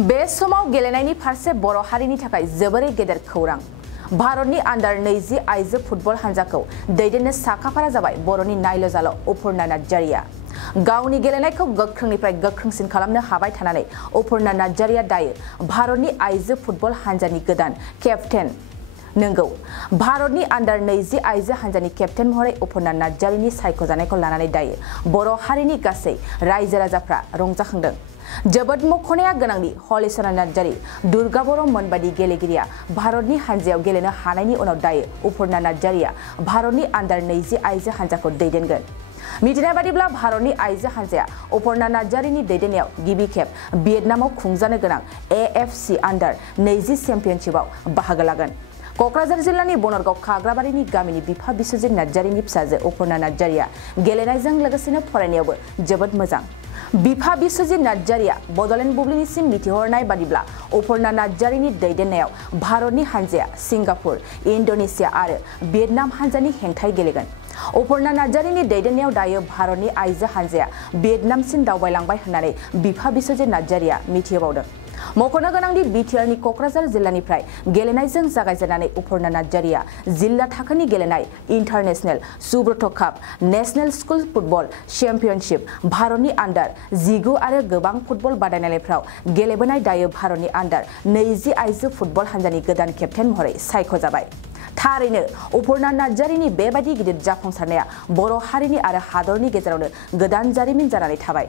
बे समाव गेलेनायनि फारसे बर' हारिनि थाखाय जोबोरै गेदेर खौरां। भारतनि अंडर 20 आइजो फुटबल हानजाखौ दैदेननो साखाफारा जाबाय बर'नि नायल' जाल' अपुर्णा नार्जारिया। गावनि गेलेनायखौ गोख्रोंनिफ्राय गोख्रोंसिन खालामनो हाबाय थानानै अपुर्णा नार्जारिया दायो भारतनि आइजो फुटबल हानजानि गोदान केप्टेन। नंगौ, भारतनि अंडर 20 आइजो हानजानि केप्टेन महरै अपुर्णा नार्जारिनि सायख'जानायखौ लानानै दायो बर' हारिनि गासै रायजो राजाफ्रा रंजाखांदों। जोबोद मख'नाया गोनांदि हलिचरन नार्जारि, दुर्गा बर' मोनबादि गेलेगिरिया भारतनि हानजायाव गेलेनो हानायनि उनाव दायो अपुर्णा नार्जारिया भारतनि अंडर 20 आइजो हानजाखौ दैदेनगोन। मिथिनाय बादिब्ला भारतनि आइजो हानजाया अपुर्णा नार्जारिनि दैदेननायाव गिबि खेब भियेटनामाव खुंजानो गोनां AFC अंडर 20 चेम्पियनशिपआव बाहागो लागोन। क'क्राझार जिल्लानि बनरगाव खाग्राबारिनि गामिनि बिफा बिस्वजित नार्जारिनि फिसाजो अपुर्णा नार्जारिया गेलेनायजों लोगोसेनो फरायनायावबो जोबोद मोजां। बिफा बिस्वजित नार्जारिया बड'लेण्ड बुब्लिनिसिम मिथिहरनाय बादिब्ला अपुर्णा नार्जारिनि दैदेननायाव भारतनि हानजाया सिंगापुर, इन्ड'नेसिया आरो भियेटनाम हानजानि हेंथायै गेलेगोन। अपुर्णा नार्जारिनि दैदेननायाव दायो भारतनि आइजो हानजाया भियेटनामसिम दावबायलांबाय होननानै बिफा बिस्वजित नार्जारिया मिथिहोबावदों। मख'नो गोनांदि बिटिआरनि क'क्राझार जिल्लानिफ्राय गेलेनायजों जागायजेननानै अपुर्णा नार्जारिया जिल्ला थाखोनि गेलेनाय, इन्टारनेशनेल, सुब्रत काप, नेशनेल स्कुल फुटबल चेम्पियनशिप, भारतनि अंडर 19 आरो गोबां फुटबल बादायलायनायफ्राव गेलेबोनाय दायो भारतनि अंडर 20 आइजो फुटबल हानजानि गोदान केप्टेन महरै सायख'जाबाय। थारैनो अपुर्णा नार्जारिनि बेबायदि गिदिर जाफुंसारनाया बर' हारिनि आरो हादरनि गेजेरावनो गोदान जारिमिन जानानै थाबाय।